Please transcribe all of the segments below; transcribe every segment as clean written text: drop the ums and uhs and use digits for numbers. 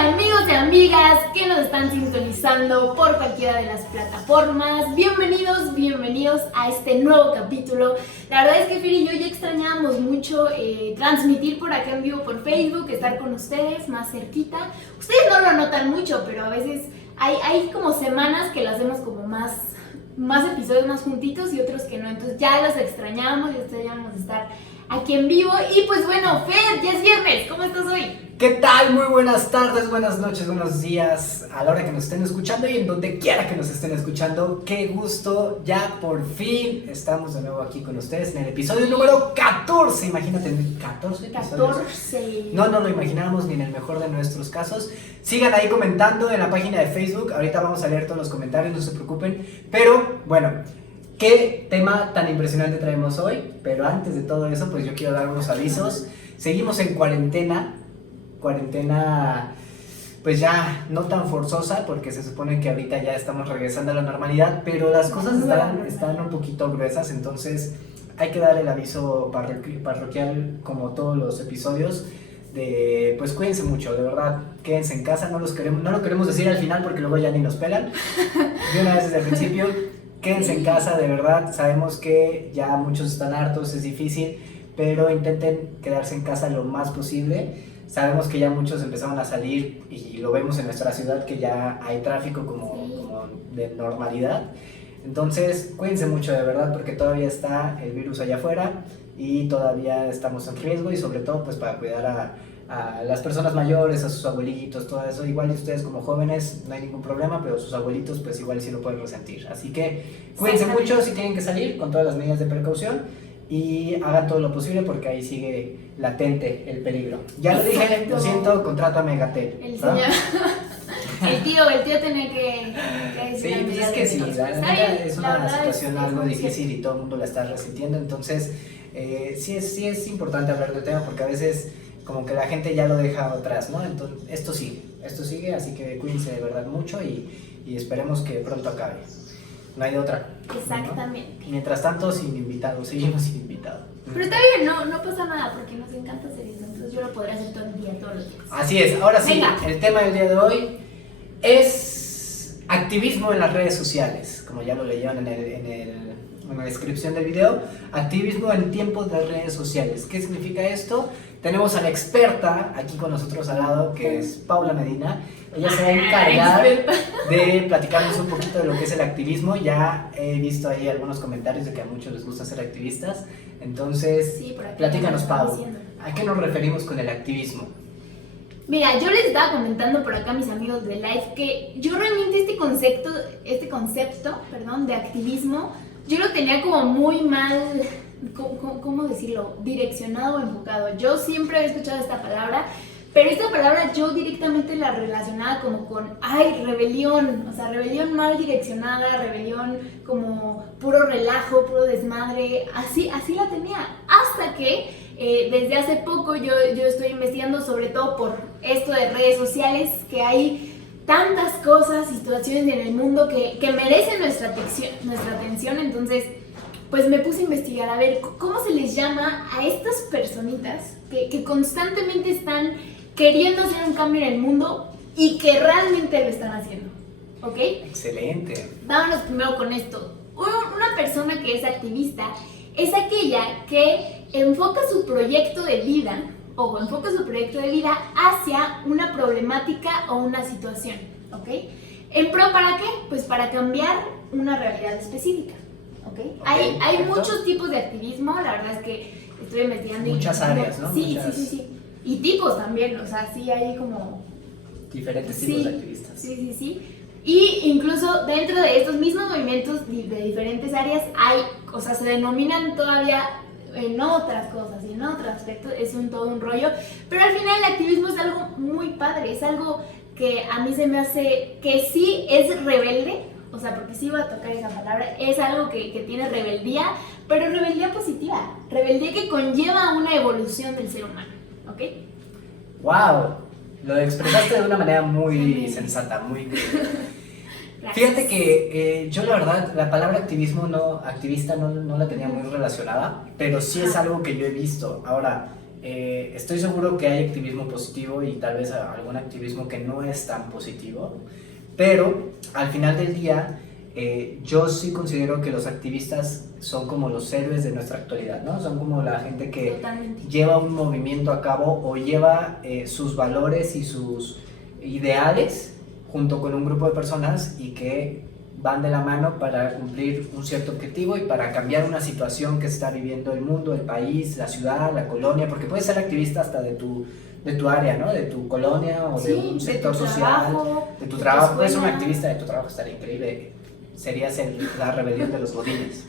amigos y amigas que nos están sintonizando por cualquiera de las plataformas. Bienvenidos a este nuevo capítulo. La verdad es que Fer y yo ya extrañábamos mucho transmitir por acá en vivo por Facebook, estar con ustedes más cerquita. Ustedes no lo notan mucho, pero a veces hay como semanas que lo hacemos como más episodios más juntitos y otros que no. Entonces ya los extrañábamos estar aquí en vivo. Y pues bueno, Fer, ya es viernes, ¿cómo estás hoy? ¿Qué tal? Muy buenas tardes, buenas noches, buenos días a la hora que nos estén escuchando y en donde quiera que nos estén escuchando. Qué gusto, ya por fin estamos de nuevo aquí con ustedes en el episodio número 14. Imagínate, 14 episodios. 14. No lo imaginábamos ni en el mejor de nuestros casos. Sigan ahí comentando en la página de Facebook. Ahorita vamos a leer todos los comentarios, no se preocupen. Pero bueno, qué tema tan impresionante traemos hoy. Pero antes de todo eso, pues yo quiero dar unos avisos. Seguimos en cuarentena pues ya no tan forzosa, porque se supone que ahorita ya estamos regresando a la normalidad, pero las cosas están un poquito gruesas, entonces hay que dar el aviso parroquial como todos los episodios de pues cuídense mucho, de verdad, quédense en casa, no lo queremos decir al final porque luego ya ni nos pelan, de una vez desde el principio, quédense en casa, de verdad, sabemos que ya muchos están hartos, es difícil, pero intenten quedarse en casa lo más posible. Sabemos que ya muchos empezaron a salir y lo vemos en nuestra ciudad que ya hay tráfico como de normalidad. Entonces, cuídense mucho de verdad porque todavía está el virus allá afuera y todavía estamos en riesgo y sobre todo pues para cuidar a las personas mayores, a sus abuelitos, todo eso. Igual ustedes como jóvenes no hay ningún problema, pero sus abuelitos pues igual sí lo pueden resentir. Así que cuídense mucho si tienen que salir con todas las medidas de precaución. Y hagan todo lo posible porque ahí sigue latente el peligro. Ya lo dije, lo siento, contrato a Megatel. El señor, el tío tenía que decir. Sí, pues es que sí, la verdad es una situación algo difícil y todo el mundo la está resintiendo. Entonces, sí es importante hablar del tema porque a veces como que la gente ya lo deja atrás, ¿no? Entonces, esto sigue, así que cuídense de verdad mucho y esperemos que pronto acabe. No hay de otra. Exactamente. ¿No? Mientras tanto, sin invitados, seguimos sin invitados. Pero está bien, no pasa nada porque nos encanta hacer eso. Entonces yo lo podré hacer todo el día, todos los días. Así es, ahora sí, venga. El tema del día de hoy es activismo en las redes sociales. Como ya lo leyeron en la descripción del video, activismo en tiempos de redes sociales. ¿Qué significa esto? Tenemos a la experta aquí con nosotros al lado, que es Paula Medina. Ella se va a encargar de platicarnos un poquito de lo que es el activismo. Ya he visto ahí algunos comentarios de que a muchos les gusta ser activistas. Entonces, sí, platícanos, Pau. ¿A qué nos referimos con el activismo? Mira, yo les estaba comentando por acá a mis amigos de Live que yo realmente este concepto de activismo, yo lo tenía como muy mal, ¿cómo decirlo? Direccionado o enfocado. Yo siempre he escuchado esta palabra, pero esta palabra yo directamente la relacionaba como con, rebelión, o sea, rebelión mal direccionada, rebelión como puro relajo, puro desmadre, así la tenía, hasta que desde hace poco yo estoy investigando sobre todo por esto de redes sociales, que hay tantas cosas, situaciones en el mundo que merecen nuestra atención, entonces pues me puse a investigar a ver cómo se les llama a estas personitas que constantemente están queriendo hacer un cambio en el mundo y que realmente lo están haciendo, ¿ok? Excelente. Vámonos primero con esto. Una persona que es activista es aquella que enfoca su proyecto de vida hacia una problemática o una situación, ¿ok? ¿En pro para qué? Pues para cambiar una realidad específica, ¿ok? Hay muchos tipos de activismo, la verdad es que estoy investigando. Muchas áreas, ¿no? Sí. Y tipos también, o sea, sí hay como diferentes tipos de activistas. Sí. Y incluso dentro de estos mismos movimientos de diferentes áreas se denominan todavía en otras cosas y en otros aspectos, es todo un rollo, pero al final el activismo es algo muy padre, es algo que a mí se me hace que sí es rebelde, o sea, porque sí voy a tocar esa palabra, es algo que tiene rebeldía, pero rebeldía positiva, rebeldía que conlleva una evolución del ser humano, ¿ok? ¡Wow! Lo expresaste de una manera muy sensata, muy... Fíjate que yo la verdad, la palabra activista no la tenía muy relacionada, pero sí es algo que yo he visto. Ahora, Estoy seguro que hay activismo positivo y tal vez algún activismo que no es tan positivo, pero al final del día yo sí considero que los activistas son como los héroes de nuestra actualidad, ¿no? Son como la gente que Totalmente. lleva un movimiento a cabo o lleva sus valores y sus ideales junto con un grupo de personas y que van de la mano para cumplir un cierto objetivo y para cambiar una situación que está viviendo el mundo, el país, la ciudad, la colonia, porque puedes ser activista hasta de tu área, ¿no? De tu colonia o de un sector social, de tu trabajo. Puedes ser un activista de tu trabajo, estaría increíble. Sería la rebelión de los godines.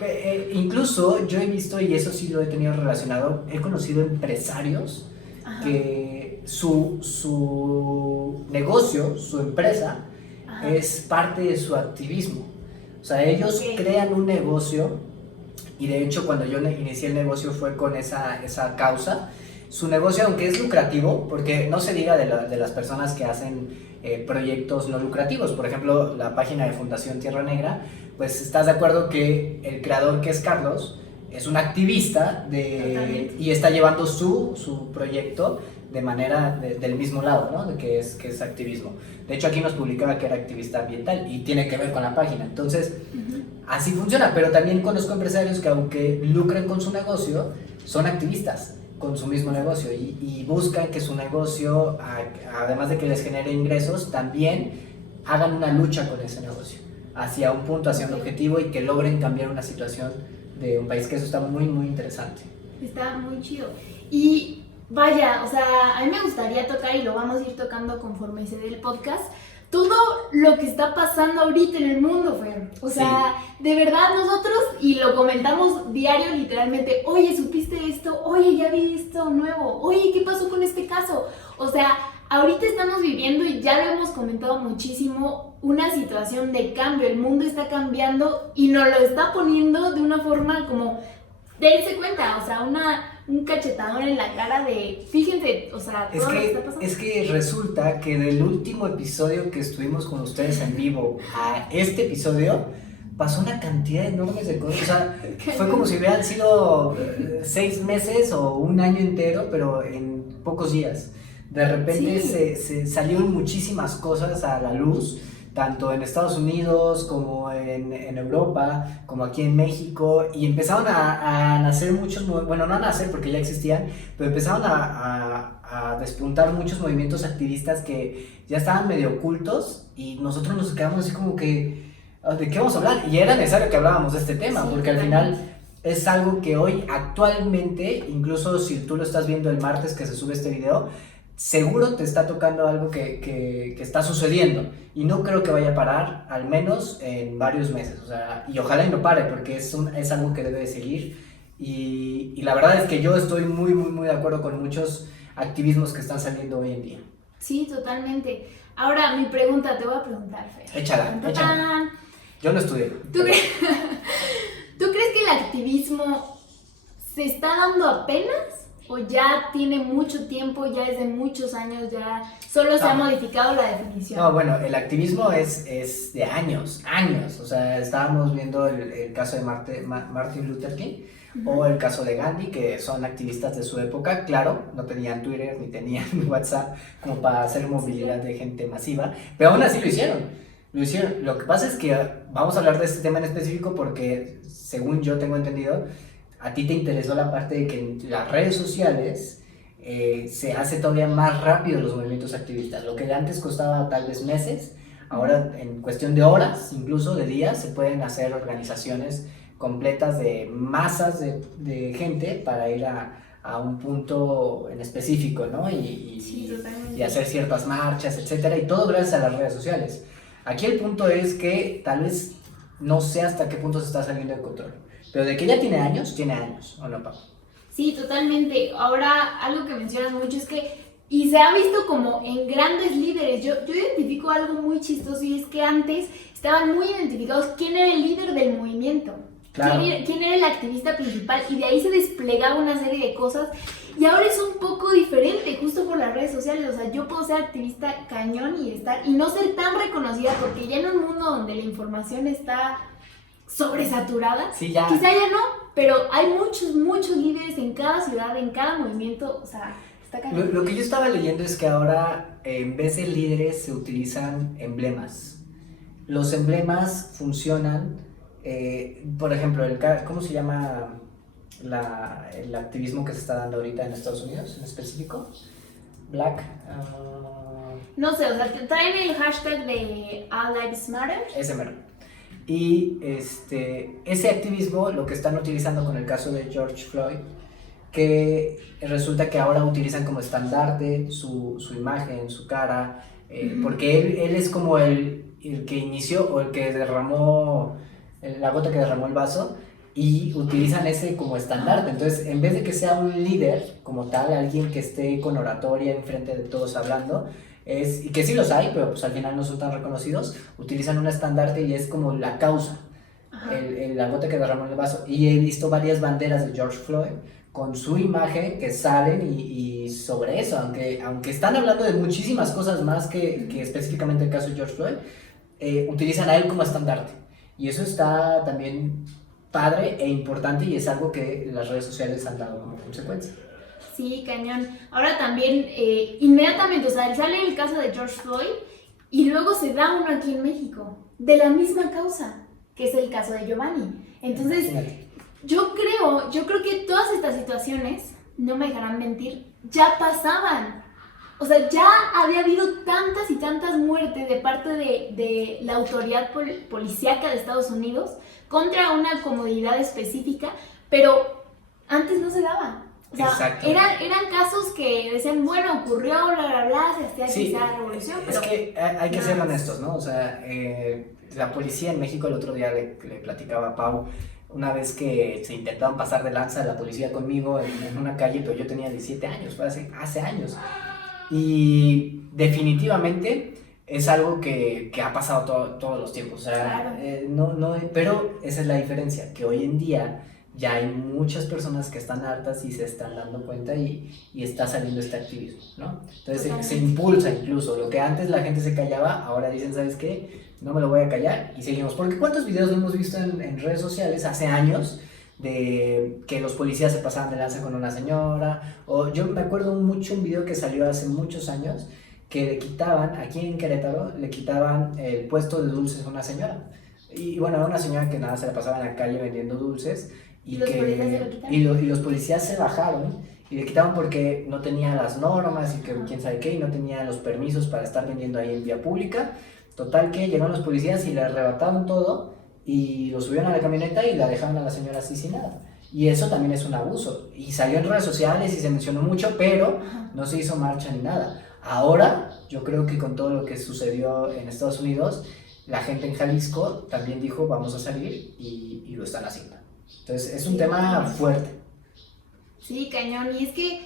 Pero incluso yo he visto, y eso sí lo he tenido relacionado, he conocido empresarios que su negocio, su empresa, es parte de su activismo. O sea, ellos crean un negocio, y de hecho cuando yo inicié el negocio fue con esa causa. Su negocio, aunque es lucrativo, porque no se diga de las personas que hacen proyectos no lucrativos, por ejemplo, la página de Fundación Tierra Negra, pues estás de acuerdo que el creador, que es Carlos, es un activista y está llevando su proyecto de manera del mismo lado, ¿no? De que es activismo. De hecho, aquí nos publicaba que era activista ambiental y tiene que ver con la página. Entonces, así funciona, pero también conozco empresarios que aunque lucren con su negocio, son activistas con su mismo negocio y buscan que su negocio, además de que les genere ingresos, también hagan una lucha con ese negocio, hacia un punto, hacia un objetivo y que logren cambiar una situación de un país, que eso está muy, muy interesante. Está muy chido. Y vaya, o sea, a mí me gustaría tocar, y lo vamos a ir tocando conforme se dé el podcast, todo lo que está pasando ahorita en el mundo, Fer. O sea, de verdad nosotros, y lo comentamos diario literalmente, oye, ¿supiste esto? Oye, ya vi esto nuevo. Oye, ¿qué pasó con este caso? O sea, ahorita estamos viviendo, y ya lo hemos comentado muchísimo, una situación de cambio. El mundo está cambiando y nos lo está poniendo de una forma como, dense cuenta, o sea, un cachetadón en la cara de, fíjense, o sea, todo lo que está pasando. Es que resulta que del último episodio que estuvimos con ustedes en vivo a este episodio, pasó una cantidad enorme de cosas. O sea, fue como si hubieran sido 6 meses o un año entero, pero en pocos días. De repente se salieron muchísimas cosas a la luz, tanto en Estados Unidos como en Europa, como aquí en México, y empezaron a nacer muchos, bueno, no a nacer porque ya existían, pero empezaron a despuntar muchos movimientos activistas que ya estaban medio ocultos, y nosotros nos quedamos así como que, ¿de qué vamos a hablar? Y era necesario que habláramos de este tema, porque al final es algo que hoy actualmente, incluso si tú lo estás viendo el martes que se sube este video, seguro te está tocando algo que está sucediendo, y no creo que vaya a parar, al menos en varios meses. O sea, y ojalá y no pare, porque es algo que debe de seguir, y la verdad es que yo estoy muy, muy, muy de acuerdo con muchos activismos que están saliendo hoy en día. Sí, totalmente. Ahora, mi pregunta, te voy a preguntar, Fer. Échala. Yo no estudié. ¿Tú crees que el activismo se está dando apenas? ¿O ya tiene mucho tiempo, ya es de muchos años, ya solo se ha modificado la definición? No, bueno, el activismo es de años. O sea, estábamos viendo el caso de Martin Luther King, o el caso de Gandhi, que son activistas de su época. Claro, no tenían Twitter ni tenían WhatsApp como para hacer movilidad de gente masiva, pero aún así lo hicieron. Lo que pasa es que vamos a hablar de este tema en específico porque, según yo tengo entendido, a ti te interesó la parte de que en las redes sociales se hace todavía más rápido los movimientos activistas. Lo que antes costaba tal vez meses, ahora en cuestión de horas, incluso de días, se pueden hacer organizaciones completas de masas de gente para ir a un punto en específico, ¿no? Y hacer ciertas marchas, etcétera, y todo gracias a las redes sociales. Aquí el punto es que tal vez no sé hasta qué punto se está saliendo de control. Pero de que ya tiene años, ¿o no, Pau? Sí, totalmente. Ahora, algo que mencionas mucho es que, y se ha visto como en grandes líderes, yo identifico algo muy chistoso, y es que antes estaban muy identificados quién era el líder del movimiento, claro. quién era el activista principal, y de ahí se desplegaba una serie de cosas, y ahora es un poco diferente, justo por las redes sociales. O sea, yo puedo ser activista cañón y no ser tan reconocida, porque ya en un mundo donde la información está sobresaturada. Sí, ya. Quizá ya no, pero hay muchos líderes en cada ciudad, en cada movimiento, o sea, está cañón. Lo que yo estaba leyendo es que ahora en vez de líderes se utilizan emblemas. Los emblemas funcionan, por ejemplo, ¿cómo se llama el activismo que se está dando ahorita en Estados Unidos en específico? Black. No sé, o sea, traen el hashtag de All Lives Matter. Ese mero. Y ese activismo lo que están utilizando con el caso de George Floyd, que resulta que ahora utilizan como estandarte su imagen, su cara, porque él es como el que inició o el que derramó, la gota que derramó el vaso, y utilizan ese como estandarte. Entonces, en vez de que sea un líder como tal, alguien que esté con oratoria enfrente de todos hablando, y que sí los hay, pero pues al final no son tan reconocidos, utilizan un estandarte y es como la causa, la gota que derramó el vaso. Y he visto varias banderas de George Floyd con su imagen que salen y sobre eso, aunque están hablando de muchísimas cosas más que específicamente el caso de George Floyd, utilizan a él como estandarte. Y eso está también padre e importante, y es algo que las redes sociales han dado como consecuencia. Sí, cañón. Ahora también, inmediatamente, o sea, sale el caso de George Floyd y luego se da uno aquí en México, de la misma causa, que es el caso de Giovanni. Entonces, yo creo que todas estas situaciones, no me dejarán mentir, ya pasaban. O sea, ya había habido tantas y tantas muertes de parte de la autoridad policíaca de Estados Unidos contra una comunidad específica, pero antes no se daba. O sea, eran casos que decían, bueno, ocurrió, bla, bla, bla, se hacía quizá la revolución, pero... Es que hay que ser honestos, ¿no? O sea, la policía en México, el otro día le platicaba a Pau, una vez que se intentaban pasar de lanza la policía conmigo en una calle, pero yo tenía 17 años, fue hace años. Y definitivamente es algo que ha pasado todos los tiempos, o sea, claro. Pero esa es la diferencia, que hoy en día ya hay muchas personas que están hartas y se están dando cuenta y está saliendo este activismo, ¿no? Entonces se impulsa incluso, lo que antes la gente se callaba, ahora dicen, ¿sabes qué? No me lo voy a callar, y seguimos, porque ¿cuántos videos no hemos visto en redes sociales hace años de que los policías se pasaban de lanza con una señora? O yo me acuerdo mucho un video que salió hace muchos años que le quitaban, aquí en Querétaro, le quitaban el puesto de dulces a una señora. Y bueno, era una señora que nada, se la pasaba en la calle vendiendo dulces. Y los policías se bajaron y le quitaban porque no tenía las normas y que quién sabe qué, y no tenía los permisos para estar vendiendo ahí en vía pública. Total que llegaron los policías y le arrebataron todo y lo subieron a la camioneta y la dejaron a la señora así sin nada. Y eso también es un abuso. Y salió en redes sociales y se mencionó mucho, pero no se hizo marcha ni nada. Ahora, yo creo que con todo lo que sucedió en Estados Unidos, la gente en Jalisco también dijo, vamos a salir, y lo están haciendo. Entonces, es un tema fuerte. Sí, cañón. Y es que,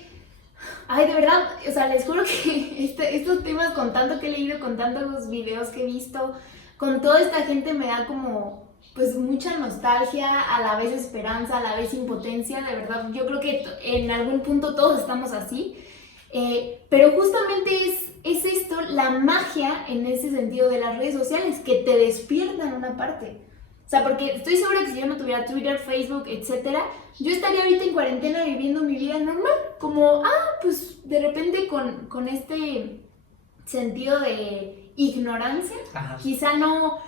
ay, de verdad, o sea, les juro que estos temas, con tanto que he leído, con tantos videos que he visto, con toda esta gente me da como, pues, mucha nostalgia, a la vez esperanza, a la vez impotencia. De verdad, yo creo que en algún punto todos estamos así. Pero justamente es esto, la magia en ese sentido de las redes sociales, que te despiertan una parte. O sea, porque estoy segura que si yo no tuviera Twitter, Facebook, etcétera, yo estaría ahorita en cuarentena viviendo mi vida normal, como, pues de repente con este sentido de ignorancia, quizá no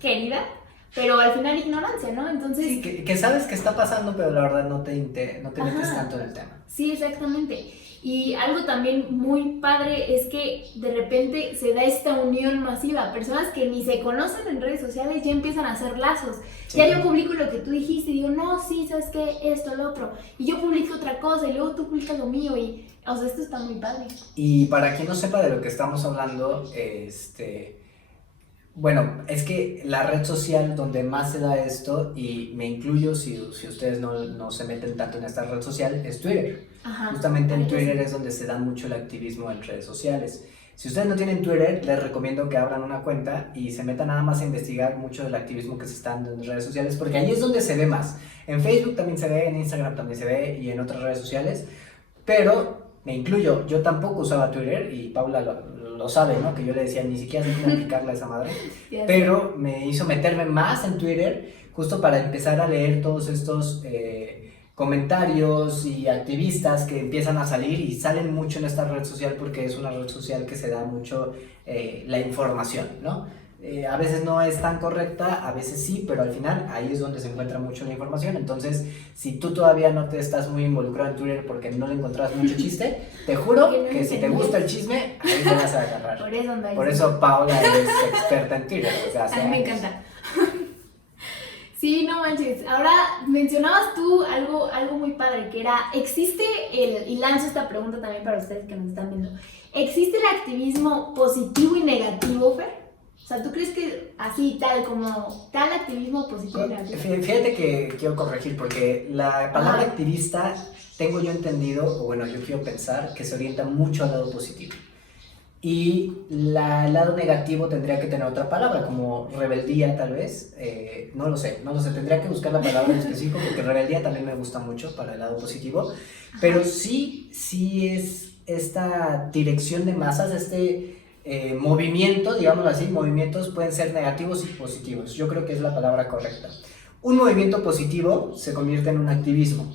querida, pero al final ignorancia, ¿no? Entonces... Sí, que sabes que está pasando, pero la verdad no te metes tanto en el tema. Sí, exactamente. Y algo también muy padre es que de repente se da esta unión masiva. Personas que ni se conocen en redes sociales ya empiezan a hacer lazos. Sí. Ya yo publico lo que tú dijiste y digo, no, sí, ¿sabes qué? Esto, lo otro. Y yo publico otra cosa y luego tú publicas lo mío y... O sea, esto está muy padre. Y para quien no sepa de lo que estamos hablando, bueno, es que la red social donde más se da esto, y me incluyo si ustedes no se meten tanto en esta red social, es Twitter. Justamente en Twitter es donde se da mucho el activismo en redes sociales. Si ustedes no tienen Twitter, les recomiendo que abran una cuenta y se metan nada más a investigar mucho del activismo que se está dando en redes sociales, porque ahí es donde se ve más. En Facebook también se ve, en Instagram también se ve y en otras redes sociales, pero me incluyo, yo tampoco usaba Twitter y Paula lo lo sabe, ¿no? Que yo le decía, ni siquiera sé cómo aplicarle a esa madre. Ya sé. Pero me hizo meterme más en Twitter justo para empezar a leer todos estos comentarios y activistas que empiezan a salir y salen mucho en esta red social porque es una red social que se da mucho la información, ¿no? A veces no es tan correcta, a veces sí, pero al final ahí es donde se encuentra mucho la información. Entonces, si tú todavía no te estás muy involucrado en Twitter porque no le encontrás mucho chiste, te juro que si te gusta el chisme, ahí te vas a agarrar. Por eso Paula es experta en Twitter. O sea, a mí me encanta. Sí, no manches. Ahora mencionabas tú algo muy padre, que era, existe y lanzo esta pregunta también para ustedes que nos están viendo. ¿Existe el activismo positivo y negativo, Fer? O sea, ¿tú crees que así, tal activismo positivo y negativo? Fíjate que quiero corregir porque la palabra activista, tengo yo entendido, o bueno, yo quiero pensar que se orienta mucho al lado positivo. Y el lado negativo tendría que tener otra palabra, como rebeldía tal vez, no lo sé, tendría que buscar la palabra en específico porque rebeldía también me gusta mucho para el lado positivo, pero sí es esta dirección de masas, movimiento, digámoslo así, movimientos pueden ser negativos y positivos, yo creo que es la palabra correcta. Un movimiento positivo se convierte en un activismo,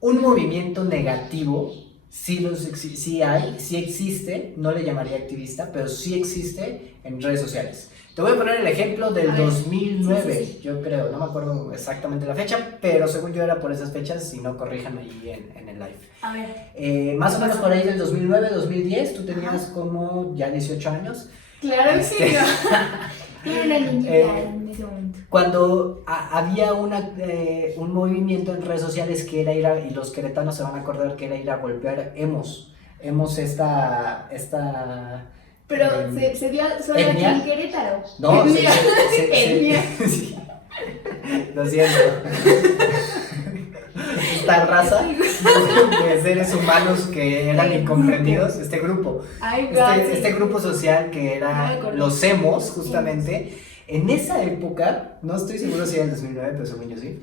un movimiento negativo sí existe, no le llamaría activista, pero sí existe en redes sociales. Te voy a poner el ejemplo del 2009, sí. Yo creo, no me acuerdo exactamente la fecha, pero según yo era por esas fechas, si no, corríjanme ahí en el live. A ver. Más o menos por ahí del 2009, 2010, tú tenías como ya 18 años. Claro que sí. Era una niñita en ese momento. Cuando había un movimiento en redes sociales que era y los queretanos se van a acordar que era ir a golpear emos esta pero se dio solo aquí en Querétaro. No, Etnia. Sí. Lo siento. Esta raza de seres humanos que eran incomprendidos, este grupo. Este grupo social que era los emos, justamente. En esa época, no estoy seguro si era el 2009, pero según yo sí,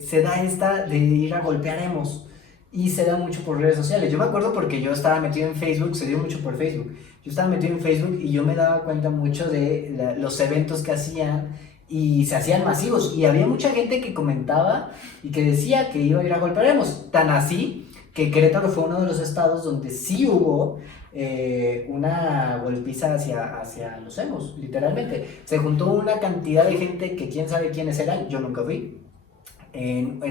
se da esta de ir a golpear emos. Y se da mucho por redes sociales. Yo me acuerdo porque yo estaba metido en Facebook, se dio mucho por Facebook. Yo estaba metido en Facebook y yo me daba cuenta mucho de los eventos que hacían y se hacían masivos. Y había mucha gente que comentaba y que decía que iba a ir a golpear emos. Tan así que Querétaro fue uno de los estados donde sí hubo una golpiza hacia los emos, literalmente. Se juntó una cantidad de gente que quién sabe quiénes eran, yo nunca fui.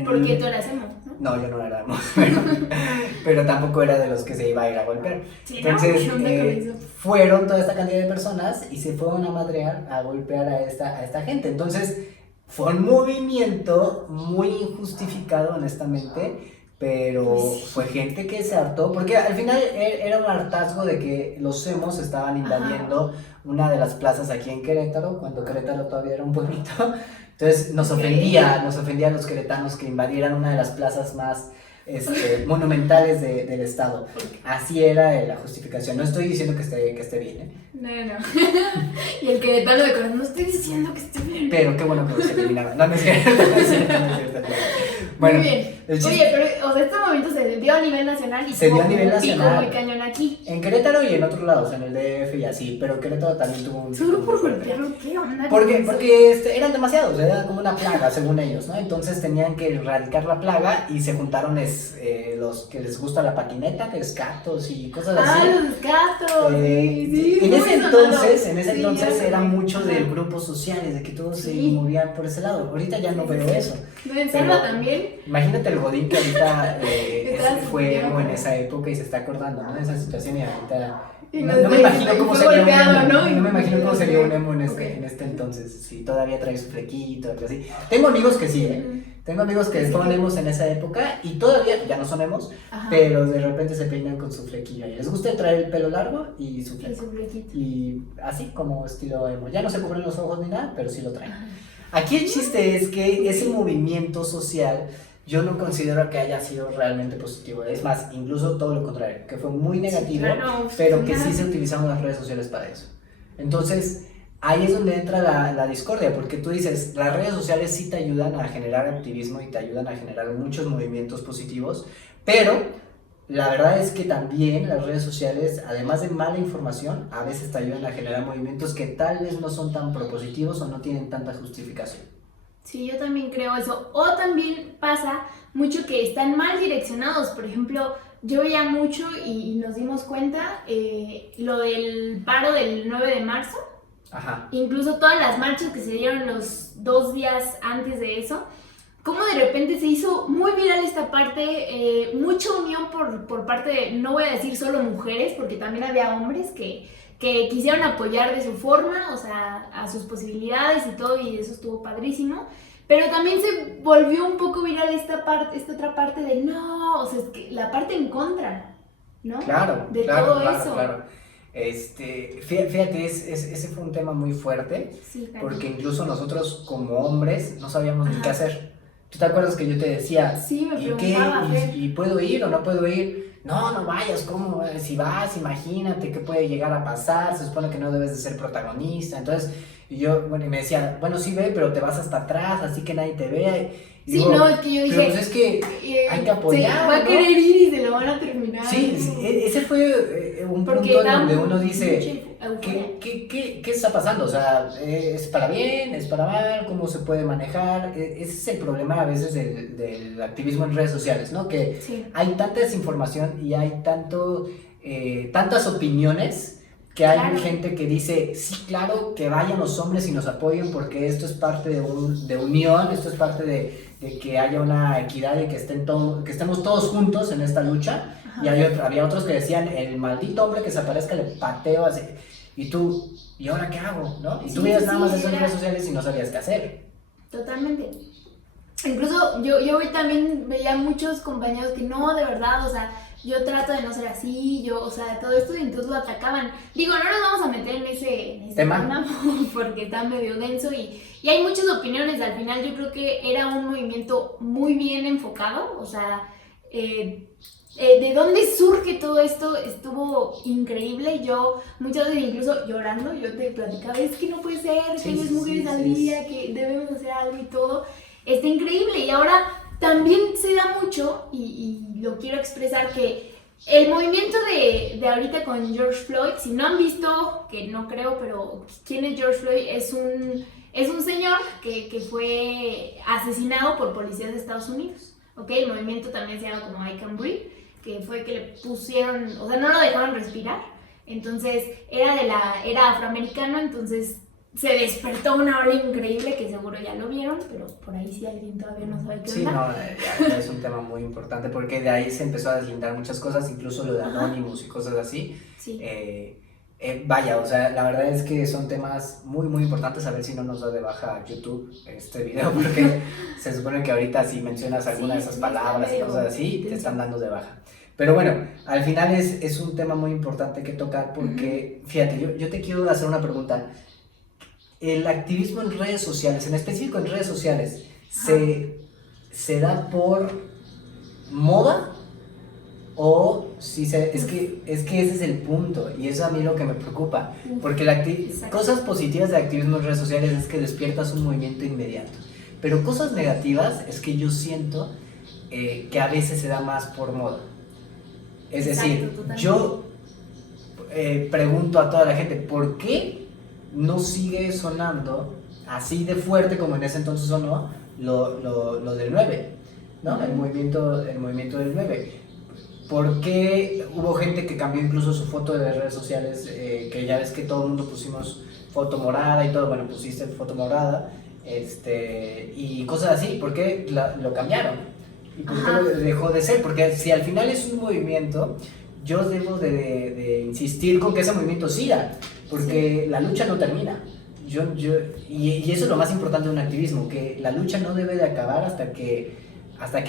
¿Por qué tú eras emo? No, yo no era emo, pero tampoco era de los que se iba a ir a golpear. Sí, entonces, no, fueron toda esta cantidad de personas y se fueron a madrear, a golpear a esta gente. Entonces, fue un movimiento muy injustificado, honestamente, pero fue gente que se hartó, porque al final era un hartazgo de que los emos estaban invadiendo una de las plazas aquí en Querétaro, cuando Querétaro todavía era un pueblito. Entonces nos ofendía a los queretanos que invadieran una de las plazas más monumentales del estado. Así era la justificación. No estoy diciendo que esté bien, ¿eh? No. Y el queretano de corazón, no estoy diciendo que esté bien. Pero qué bueno que se eliminaba. No es cierto. Bueno, muy bien. Oye, pero o sea, este movimiento se dio a nivel nacional y se dio a nivel nacional. Muy cañón aquí. En Querétaro y en otros lados, en el DF y así, pero Querétaro también tuvo un... ¿Solo por golpearlo? ¿Qué onda? Porque eran demasiados, era como una plaga según ellos, ¿no? Entonces tenían que erradicar la plaga y se juntaron los que les gusta la patineta, que es gatos y cosas así. Los gatos. Sí, en ese entonces era mucho de grupos sociales, de que todos se movían por ese lado. Ahorita ya no veo eso. ¿No en Selva también? Imagínate el godín que ahorita fue emo en esa época y se está acordando, ¿no? De esa situación y ahorita... No me imagino cómo sería un emo, no me imagino cómo sería un emo en este entonces, si todavía trae su flequito, algo así. Tengo amigos que sí, tengo amigos que fueron emos en esa época y todavía, ya no son emos, pero de repente se peinan con su flequillo y les gusta traer el pelo largo y su fleco. Y así como estilo emo, ya no se cubren los ojos ni nada, pero sí lo traen. Aquí el chiste es que ese movimiento social yo no considero que haya sido realmente positivo. Es más, incluso todo lo contrario, que fue muy negativo, pero que sí se utilizaron las redes sociales para eso. Entonces, ahí es donde entra la discordia, porque tú dices, las redes sociales sí te ayudan a generar activismo y te ayudan a generar muchos movimientos positivos, pero la verdad es que también las redes sociales, además de mala información, a veces te ayudan a generar movimientos que tal vez no son tan propositivos o no tienen tanta justificación. Sí, yo también creo eso. O también pasa mucho que están mal direccionados. Por ejemplo, yo veía mucho y nos dimos cuenta lo del paro del 9 de marzo. Ajá. Incluso todas las marchas que se dieron los 2 días antes de eso. Cómo de repente se hizo muy viral esta parte, mucha unión por parte de, no voy a decir solo mujeres, porque también había hombres que quisieron apoyar de su forma, o sea, a sus posibilidades y todo, y eso estuvo padrísimo. Pero también se volvió un poco viral esta otra parte de no, o sea, es que la parte en contra, ¿no? Claro, de claro, todo claro, eso. claro. Fíjate, ese fue un tema muy fuerte, Sí, claro. porque incluso nosotros como hombres no sabíamos ni Ajá. qué hacer. ¿Tú te acuerdas que yo te decía, Sí, me ¿y qué? preguntaba, Fer. ¿Y puedo ir o no puedo ir? No, no vayas, ¿cómo? Si vas, imagínate qué puede llegar a pasar, se supone que no debes de ser protagonista. Entonces, y yo, bueno, y me decía, bueno, sí ve, pero te vas hasta atrás, así que nadie te vea. Y Sí, digo, no, es que yo dije, pero pues es que hay que apoyar, se va a ¿no? querer ir y se lo van a terminar. Sí, ese fue un Porque punto en da donde uno mucha dice, euforia. ¿qué está pasando? O sea, ¿es para bien? ¿Es para mal? ¿Cómo se puede manejar? Ese es el problema a veces del activismo en redes sociales, ¿no? Que Sí. hay tanta desinformación y hay tantas opiniones que hay Claro. gente que dice, sí, claro, que vayan los hombres y nos apoyen porque esto es parte de unión, esto es parte de que haya una equidad y que estemos todos juntos en esta lucha. Ajá. Y había otros que decían, el maldito hombre que se aparezca le pateo así. Y tú, ¿y ahora qué hago? ¿No? Y tú Sí, veías sí, nada más sí, eso en era- redes sociales y no sabías qué hacer. Totalmente. Incluso yo también veía muchos compañeros que no, de verdad, o sea, yo trato de no ser así, o sea, todo esto, y entonces lo atacaban. Digo, no nos vamos a meter en ese tema porque está medio denso y hay muchas opiniones. Al final yo creo que era un movimiento muy bien enfocado, o sea, de dónde surge todo esto estuvo increíble. Yo muchas veces incluso llorando, yo te platicaba, es que no puede ser, que Sí, 10 sí, mujeres sí, al sí. día, que debemos hacer algo y todo. Está increíble y ahora también se da mucho y lo quiero expresar que el movimiento de ahorita con George Floyd, si no han visto, que no creo, pero ¿quién es George Floyd? Es un señor que fue asesinado por policías de Estados Unidos, ¿ok? El movimiento también se llama como I Can Breathe, que fue que le pusieron, o sea, no lo dejaban respirar, entonces era afroamericano, entonces se despertó una ola increíble que seguro ya lo vieron, pero por ahí si alguien todavía no sabe qué Sí, onda. no, ya es un tema muy importante porque de ahí se empezó a deslindar muchas cosas, incluso lo de Ajá. Anonymous y cosas así. Sí. Vaya, o sea, la verdad es que son temas muy, muy importantes. A ver si no nos da de baja YouTube este video, porque se supone que ahorita si mencionas alguna de esas palabras y cosas así, te están dando de baja. Pero bueno, al final es un tema muy importante que tocar porque, fíjate, yo te quiero hacer una pregunta. El activismo en redes sociales, en específico en redes sociales, ¿se da por moda? O si es que ese es el punto y eso a mí lo que me preocupa, porque cosas positivas de activismo en redes sociales es que despiertas un movimiento inmediato, pero cosas negativas es que yo siento que a veces se da más por moda. Es decir, Totalmente. yo pregunto a toda la gente, ¿por qué no sigue sonando así de fuerte como en ese entonces sonó lo del 9, ¿no? El movimiento del 9. ¿Por qué hubo gente que cambió incluso su foto de redes sociales? Que ya ves que todo el mundo pusimos foto morada y todo, bueno, pusiste foto morada, y cosas así. ¿Por qué lo cambiaron? ¿Y por qué dejó de ser? Porque si al final es un movimiento, yo debo de insistir con que ese movimiento siga, porque la lucha no termina. Y eso es lo más importante de un activismo, que la lucha no debe de acabar hasta que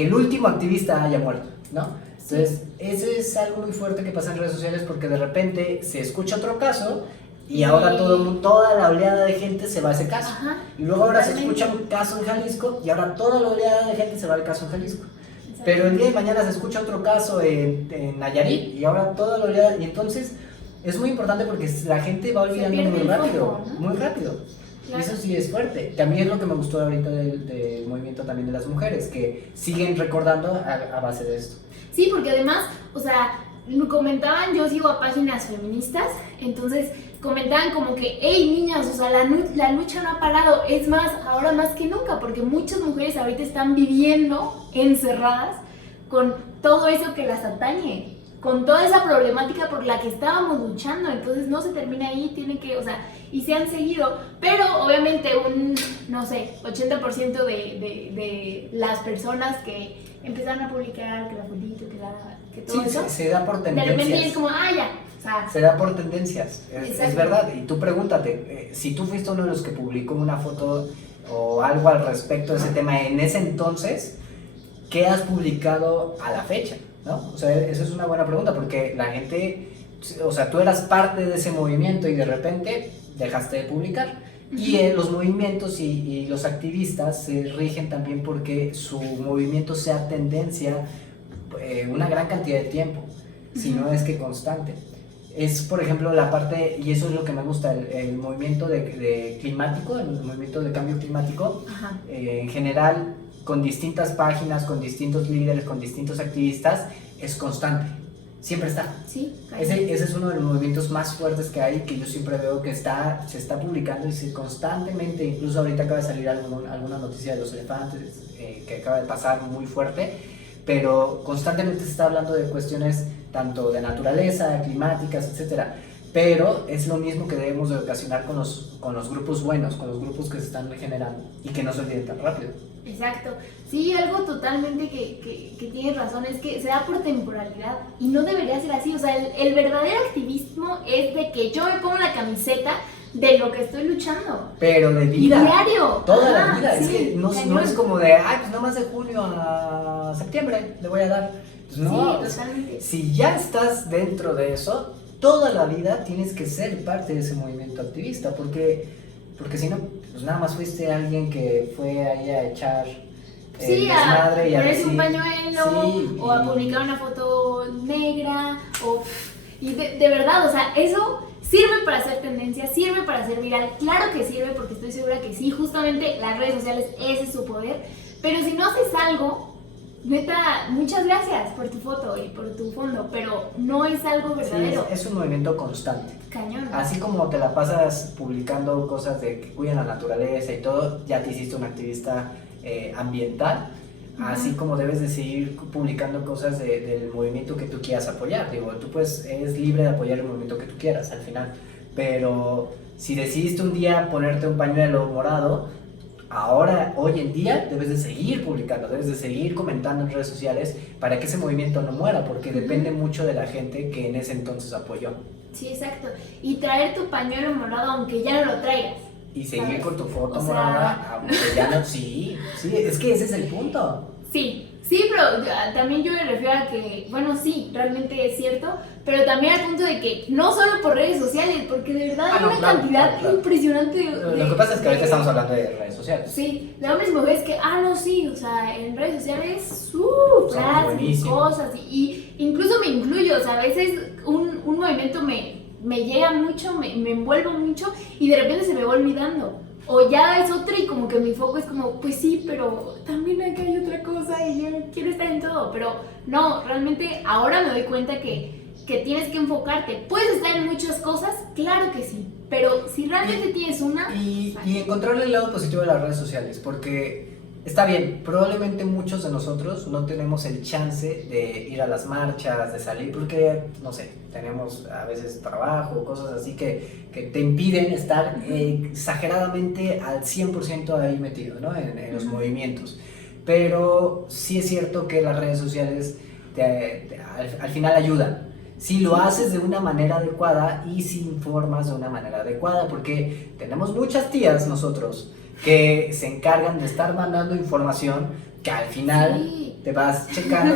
el último activista haya muerto, ¿no? Entonces, eso es algo muy fuerte que pasa en redes sociales porque de repente se escucha otro caso y ahora toda la oleada de gente se va a ese caso. Ajá, y luego ahora se escucha un caso en Jalisco y ahora toda la oleada de gente se va al caso en Jalisco. Pero el día de mañana se escucha otro caso en Nayarit y ahora toda la oleada. Y entonces es muy importante porque la gente va olvidando muy rápido, muy rápido. Y eso sí es fuerte. También lo que me gustó ahorita del movimiento también de las mujeres, que siguen recordando a base de esto. Sí, porque además, o sea, comentaban, yo sigo a páginas feministas, entonces comentaban como que, hey niñas, o sea, la lucha no ha parado, es más, ahora más que nunca, porque muchas mujeres ahorita están viviendo encerradas con todo eso que las atañe, con toda esa problemática por la que estábamos luchando, entonces no se termina ahí, tiene que, o sea, y se han seguido, pero obviamente un, no sé, 80% de las personas que empezaron a publicar, que la fotito, que todo eso, se da por tendencias. de repente es como, ya, o sea, se da por tendencias, es verdad, y tú pregúntate, si tú fuiste uno de los que publicó una foto o algo al respecto de ese tema en ese entonces, ¿qué has publicado a la fecha? ¿No? O sea, esa es una buena pregunta, porque la gente, o sea, tú eras parte de ese movimiento y de repente dejaste de publicar. Y los movimientos y los activistas se rigen también porque su movimiento sea tendencia una gran cantidad de tiempo, si no es que constante. Es, por ejemplo, la parte, y eso es lo que me gusta, el movimiento de climático, el movimiento de cambio climático, en general, con distintas páginas, con distintos líderes, con distintos activistas, es constante. Siempre está. Sí, ese es uno de los movimientos más fuertes que hay, que yo siempre veo que se está publicando y constantemente, incluso ahorita acaba de salir alguna noticia de los elefantes que acaba de pasar muy fuerte, pero constantemente se está hablando de cuestiones tanto de naturaleza, climáticas, etcétera. Pero es lo mismo que debemos de ocasionar con los grupos buenos, con los grupos que se están generando y que no se olviden tan rápido. Exacto. Sí, algo totalmente que tienes razón es que se da por temporalidad y no debería ser así. O sea, el verdadero activismo es de que yo me pongo la camiseta de lo que estoy luchando. Pero de vida. Diario. Toda la vida. Sí, es que no es como de, pues nomás de junio a septiembre le voy a dar. Pues no, sí, totalmente. Si ya estás dentro de eso, toda la vida tienes que ser parte de ese movimiento activista, porque si no, pues nada más fuiste alguien que fue ahí a echar desmadre y a ponerse un pañuelo, o a y... publicar una foto negra, y de verdad, o sea, eso sirve para hacer tendencia, sirve para ser viral, claro que sirve, porque estoy segura que sí, justamente las redes sociales, ese es su poder, pero si no haces algo, neta, muchas gracias por tu foto y por tu fondo, pero no es algo verdadero. Sí, es un movimiento constante. Cañón. Así como te la pasas publicando cosas de que cuidan la naturaleza y todo, ya te hiciste un activista ambiental, así como debes de seguir publicando cosas del movimiento que tú quieras apoyar. Digo, tú pues eres libre de apoyar el movimiento que tú quieras al final, pero si decidiste un día ponerte un pañuelo morado, ahora, hoy en día, debes de seguir publicando, debes de seguir comentando en redes sociales para que ese movimiento no muera, porque depende mucho de la gente que en ese entonces apoyó. Sí, exacto. Y traer tu pañuelo morado aunque ya no lo traigas. Y seguir, ¿sabes?, con tu foto morada, aunque ya no... Sí, es que ese es el punto. Sí, pero también yo me refiero a que, bueno, sí, realmente es cierto, pero también al punto de que no solo por redes sociales, porque de verdad hay una cantidad impresionante de... Lo que pasa es que ahorita estamos hablando de redes sociales. Sí, de hombres y mujeres que, sí, o sea, en redes sociales, frases, cosas, y incluso me incluyo, o sea, a veces un movimiento me llega mucho, me envuelvo mucho, y de repente se me va olvidando. O ya es otro y como que mi foco es como, pues sí, pero también acá hay otra cosa y yo quiero estar en todo. Pero no, realmente ahora me doy cuenta que tienes que enfocarte. ¿Puedes estar en muchas cosas? Claro que sí. Pero si realmente tienes una... Y encontrarle el lado positivo de las redes sociales, porque está bien, probablemente muchos de nosotros no tenemos el chance de ir a las marchas, de salir, porque, no sé, tenemos a veces trabajo, cosas así que te impiden estar exageradamente al 100% ahí metido, ¿no? En los movimientos. Pero sí es cierto que las redes sociales al final ayudan. Si lo haces de una manera adecuada y si informas de una manera adecuada, porque tenemos muchas tías nosotros que se encargan de estar mandando información que al final te vas checando.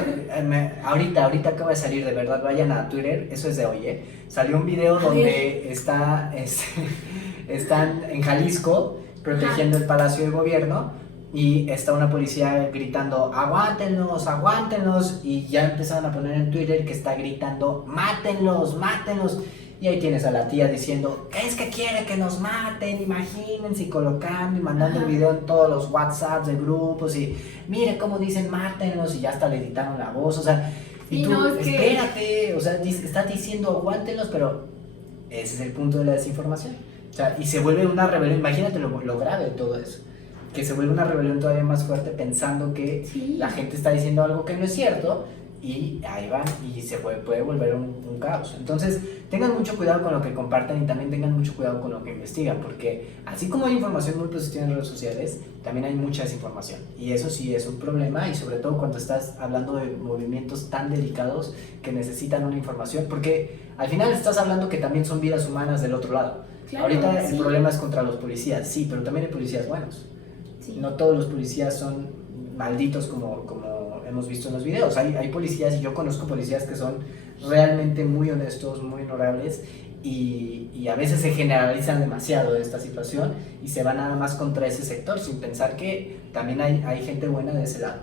Ahorita acaba de salir, de verdad, vayan a Twitter, eso es de hoy, salió un video donde están en Jalisco protegiendo el Palacio de Gobierno y está una policía gritando aguántenlos, aguántenlos, y ya empezaron a poner en Twitter que está gritando mátenlos, mátenlos. Y ahí tienes a la tía diciendo, es que quiere que nos maten, imagínense, y colocando y mandando el video en todos los WhatsApps de grupos y mire cómo dicen mátenlos y ya hasta le editaron la voz, o sea, y tú, no, espérate, o sea, estás diciendo aguántenlos, pero ese es el punto de la desinformación. O sea, y se vuelve una rebelión, imagínate lo grave de todo eso, que se vuelve una rebelión todavía más fuerte pensando que la gente está diciendo algo que no es cierto. Y ahí van y se puede volver un caos. Entonces tengan mucho cuidado con lo que comparten y también tengan mucho cuidado con lo que investigan, porque así como hay información muy positiva en redes sociales, también hay mucha desinformación y eso sí es un problema, y sobre todo cuando estás hablando de movimientos tan delicados que necesitan una información, porque al final estás hablando que también son vidas humanas del otro lado. Claro, ahorita el problema es contra los policías, sí, pero también hay policías buenos. No todos los policías son malditos como hemos visto en los videos. Hay policías, y yo conozco policías que son realmente muy honestos, muy honorables, y a veces se generalizan demasiado de esta situación y se va nada más contra ese sector sin pensar que también hay gente buena de ese lado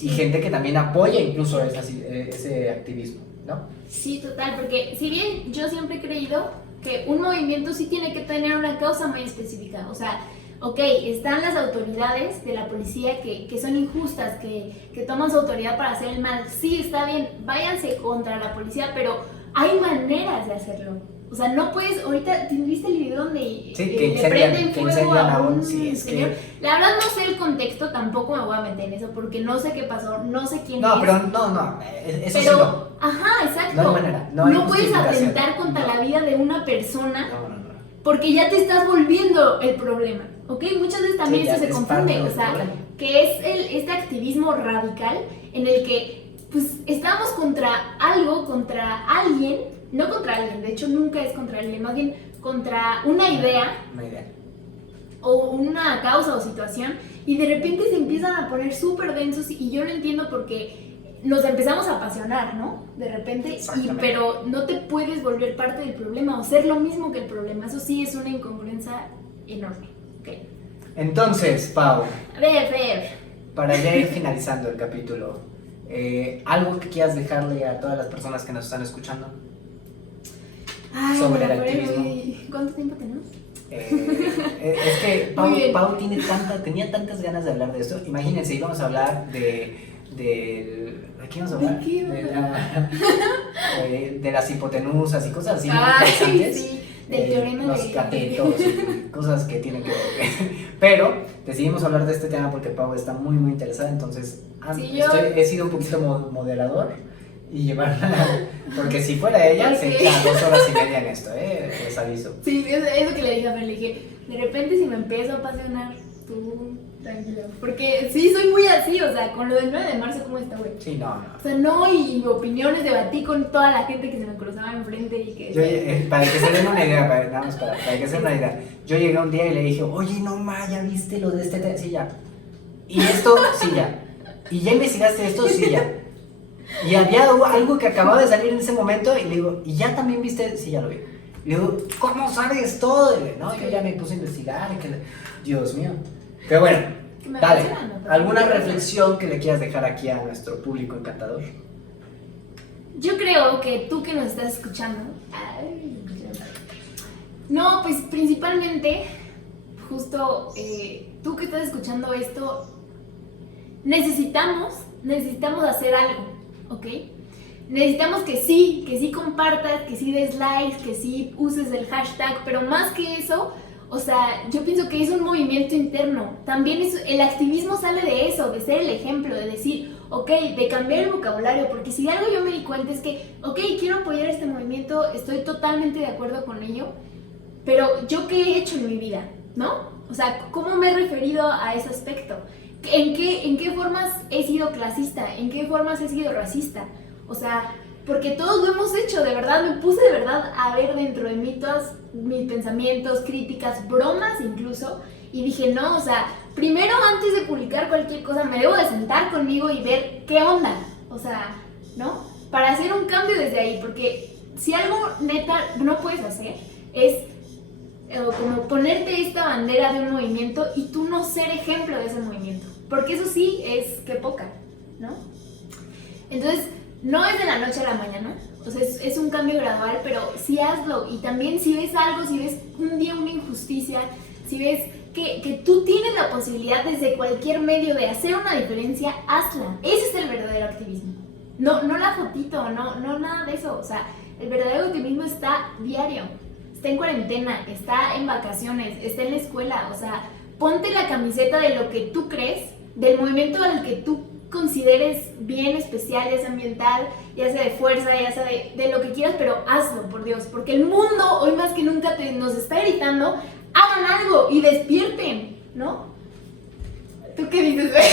y gente que también apoya incluso ese activismo, ¿no? Sí, total, porque si bien yo siempre he creído que un movimiento sí tiene que tener una causa muy específica, o sea, ok, están las autoridades de la policía que son injustas, que toman su autoridad para hacer el mal. Sí, está bien, váyanse contra la policía, pero hay maneras de hacerlo. O sea, no puedes, ahorita, ¿viste el video donde le prenden fuego a un señor? La verdad no sé el contexto, tampoco me voy a meter en eso, porque no sé qué pasó, no sé quién es. No, pero no, eso pero, sí no. Ajá, exacto. No hay manera, no hay puedes atentar contra la vida de una persona No. porque ya te estás volviendo el problema. ¿Ok? Muchas veces también eso se confunde, o sea, que es este activismo radical en el que pues estamos contra algo, contra alguien, no contra alguien, de hecho nunca es contra alguien, más bien contra una idea o una causa o situación, y de repente se empiezan a poner súper densos, y yo lo entiendo porque nos empezamos a apasionar, ¿no? De repente, pero no te puedes volver parte del problema o ser lo mismo que el problema, eso sí es una incongruencia enorme. Okay. Entonces, Pau, a ver, para ya ir finalizando el capítulo, ¿algo que quieras dejarle a todas las personas que nos están escuchando sobre el activismo? ¿Cuánto tiempo tenemos? Es que Pau tenía tantas ganas de hablar de esto. Imagínense, íbamos a hablar ¿de qué íbamos a hablar? De las hipotenusas y cosas así muy interesantes. Sí. Del teorema los catetos y cosas que tienen que ver. Pero decidimos hablar de este tema porque Pau está muy muy interesada, entonces he sido un poquito moderador y llevarla, porque si fuera ella se echa 2 horas y media en esto, les aviso. Sí, es lo que le dije a Fer, le dije, de repente si me empiezo a apasionar, tú tranquilo, porque sí, soy muy así, o sea, con lo del 9 de marzo, ¿cómo está, güey? Sí, no. O sea, no, y opiniones, debatí con toda la gente que se me cruzaba enfrente y que... Yo, para que se den una idea, para que se den una idea, yo llegué un día y le dije, oye, no ma, ¿ya viste lo de este? Sí, ya. Y esto, sí, ya. Y ya investigaste esto, sí, ya. Y había algo que acababa de salir en ese momento y le digo, ¿y ya también viste? Sí, ya lo vi. Y le digo, ¿cómo sabes todo? Y le digo, no, yo ya me puse a investigar. Dios mío. Pero bueno, dale, ¿alguna reflexión que le quieras dejar aquí a nuestro público encantador? Yo creo que tú que nos estás escuchando, no, pues principalmente, justo tú que estás escuchando esto, necesitamos hacer algo, ¿ok? Necesitamos que sí compartas, que sí des likes, que sí uses el hashtag, pero más que eso, o sea, yo pienso que es un movimiento interno. También el activismo sale de eso, de ser el ejemplo, de decir, ok, de cambiar el vocabulario, porque si de algo yo me di cuenta es que, ok, quiero apoyar este movimiento, estoy totalmente de acuerdo con ello, pero ¿yo qué he hecho en mi vida? ¿No? O sea, ¿cómo me he referido a ese aspecto? ¿En qué formas he sido clasista? ¿En qué formas he sido racista? O sea, porque todos lo hemos hecho, de verdad, me puse de verdad a ver dentro de mí todos mis pensamientos, críticas, bromas incluso, y dije, no, o sea, primero antes de publicar cualquier cosa me debo de sentar conmigo y ver qué onda, o sea, ¿no? Para hacer un cambio desde ahí, porque si algo neta no puedes hacer es como ponerte esta bandera de un movimiento y tú no ser ejemplo de ese movimiento, porque eso sí es que poca, ¿no? Entonces, no es de la noche a la mañana, O sea, es un cambio gradual, pero sí hazlo. Y también si ves algo, si ves un día una injusticia, si ves que tú tienes la posibilidad desde cualquier medio de hacer una diferencia, hazla. Ese es el verdadero activismo. No la fotito, no nada de eso. O sea, el verdadero activismo está diario. Está en cuarentena, está en vacaciones, está en la escuela. O sea, ponte la camiseta de lo que tú crees, del movimiento al que tú consideres bien especial, ya sea ambiental, ya sea de fuerza, ya sea de lo que quieras, pero hazlo, por Dios, porque el mundo hoy más que nunca nos está gritando, hagan algo y despierten, ¿no? ¿Tú qué dices, güey?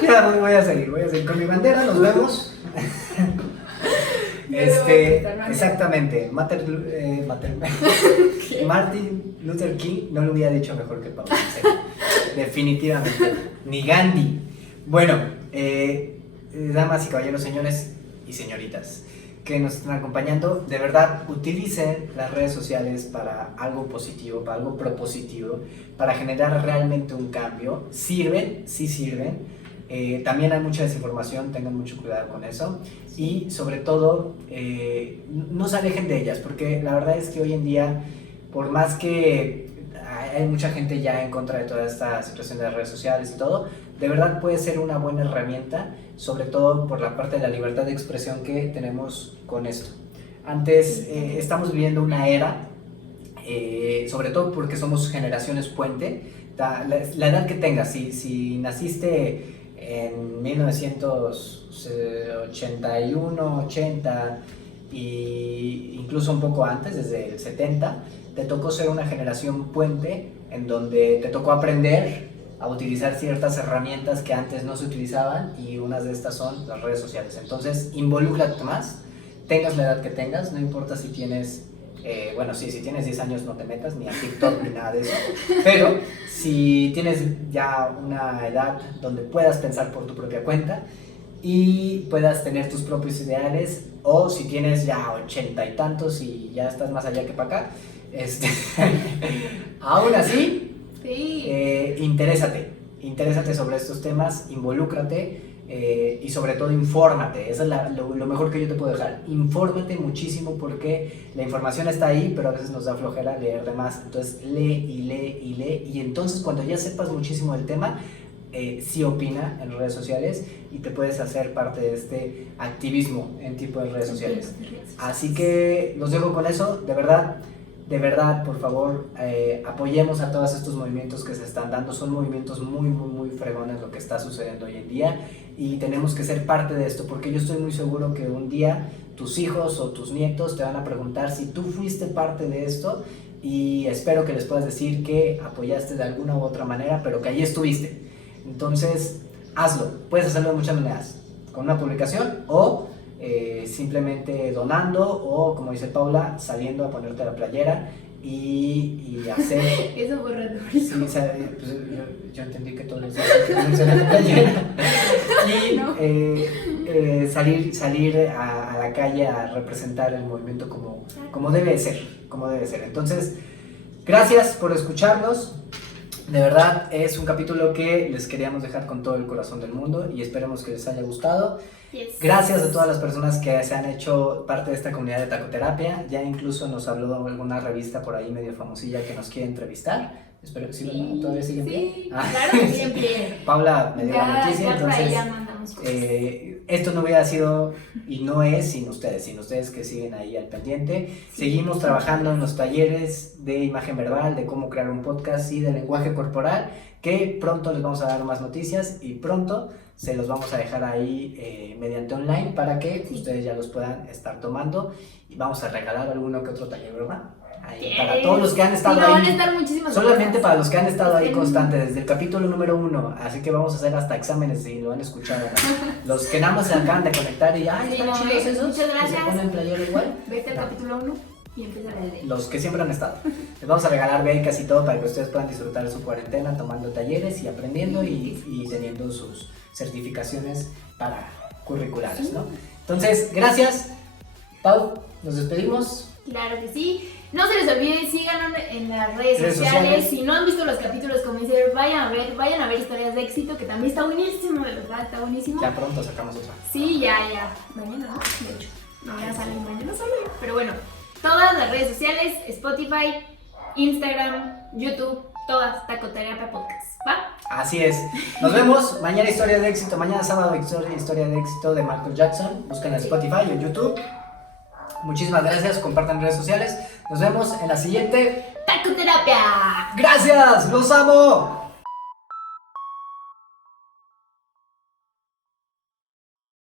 Ya, voy a seguir con mi bandera, nos vemos. Exactamente, Martin Luther King no lo hubiera dicho mejor que Pablo, definitivamente, ni Gandhi. Bueno, damas y caballeros, señores y señoritas que nos están acompañando, de verdad utilicen las redes sociales para algo positivo, para algo propositivo, para generar realmente un cambio. Sirven, sí sirven. También hay mucha desinformación, tengan mucho cuidado con eso. Y sobre todo, no se alejen de ellas, porque la verdad es que hoy en día, por más que hay mucha gente ya en contra de toda esta situación de las redes sociales y todo, de verdad puede ser una buena herramienta, sobre todo por la parte de la libertad de expresión que tenemos con esto. Antes, estamos viviendo una era, sobre todo porque somos generaciones puente, la edad que tengas, si naciste en 1981, 80 e incluso un poco antes, desde el 70, te tocó ser una generación puente en donde te tocó aprender a utilizar ciertas herramientas que antes no se utilizaban, y unas de estas son las redes sociales. Entonces, involúcrate más, tengas la edad que tengas, no importa si tienes, si tienes 10 años no te metas ni a TikTok ni nada de eso, pero si tienes ya una edad donde puedas pensar por tu propia cuenta y puedas tener tus propios ideales, o si tienes ya 80 y tantos y ya estás más allá que para acá, aún así, sí. Interésate sobre estos temas, involúcrate, y sobre todo infórmate. Eso es lo mejor que yo te puedo dejar. Infórmate muchísimo, porque la información está ahí, pero a veces nos da flojera leer de más. Entonces lee, y entonces cuando ya sepas muchísimo del tema, sí opina en redes sociales y te puedes hacer parte de este activismo en tipo de redes sociales. Así que los dejo con eso. De verdad, por favor, apoyemos a todos estos movimientos que se están dando. Son movimientos muy fregones lo que está sucediendo hoy en día, y tenemos que ser parte de esto, porque yo estoy muy seguro que un día tus hijos o tus nietos te van a preguntar si tú fuiste parte de esto, y espero que les puedas decir que apoyaste de alguna u otra manera, pero que ahí estuviste. Entonces, hazlo. Puedes hacerlo de muchas maneras, con una publicación, o simplemente donando, o como dice Paula, saliendo a ponerte la playera y hacer... Eso fue retórico. Sí, pues, yo entendí que todos los días se menciona la playera. Y no. Salir a la calle a representar el movimiento como debe ser. Entonces, gracias por escucharnos. De verdad, es un capítulo que les queríamos dejar con todo el corazón del mundo, y esperemos que les haya gustado. Yes. Gracias a todas las personas que se han hecho parte de esta comunidad de tacoterapia. Ya incluso nos habló alguna revista por ahí medio famosilla que nos quiere entrevistar. Espero que sí, ¿no? ¿Todavía sigue en pie? Sí, claro que sigue en pie. Paula me dio la noticia, entonces esto no hubiera sido y no es sin ustedes que siguen ahí al pendiente. Seguimos trabajando en los talleres de imagen verbal, de cómo crear un podcast y de lenguaje corporal, que pronto les vamos a dar más noticias, y pronto se los vamos a dejar ahí mediante online, para que ustedes ya los puedan estar tomando, y vamos a regalar alguno que otro taller, ¿verdad? Ahí, para todos los que han estado ahí, van a estar muchísimas solamente cosas. Para los que han estado ahí constantes desde el capítulo número 1, así que vamos a hacer hasta exámenes si lo han escuchado, ¿no? Los que nada más se acaban de conectar y están chidos esos, muchas gracias. que se ponen playera igual. Vete al capítulo 1 y empieza desde los que siempre han estado. Les vamos a regalar becas y todo para que ustedes puedan disfrutar de su cuarentena tomando talleres y aprendiendo y teniendo sus certificaciones para curriculares, ¿no? Entonces, gracias. Pau, nos despedimos. Claro que sí. No se les olvide, síganos en las redes Redes sociales. sociales. Si no han visto los capítulos, como dice, vayan a ver historias de éxito, que también está buenísimo, de verdad, está buenísimo. Ya pronto sacamos otra. Sí, ya. Mañana, ¿no? De hecho. Mañana sale. Pero bueno, todas las redes sociales, Spotify, Instagram, YouTube, todas, Tacoterapia Podcast, ¿va? Así es. Nos vemos mañana historia de éxito. Mañana sábado historia de éxito de Michael Jackson. Busquen en Spotify o en YouTube. Muchísimas gracias. Compartan en redes sociales. Nos vemos en la siguiente. Tacoterapia. Gracias. Los amo.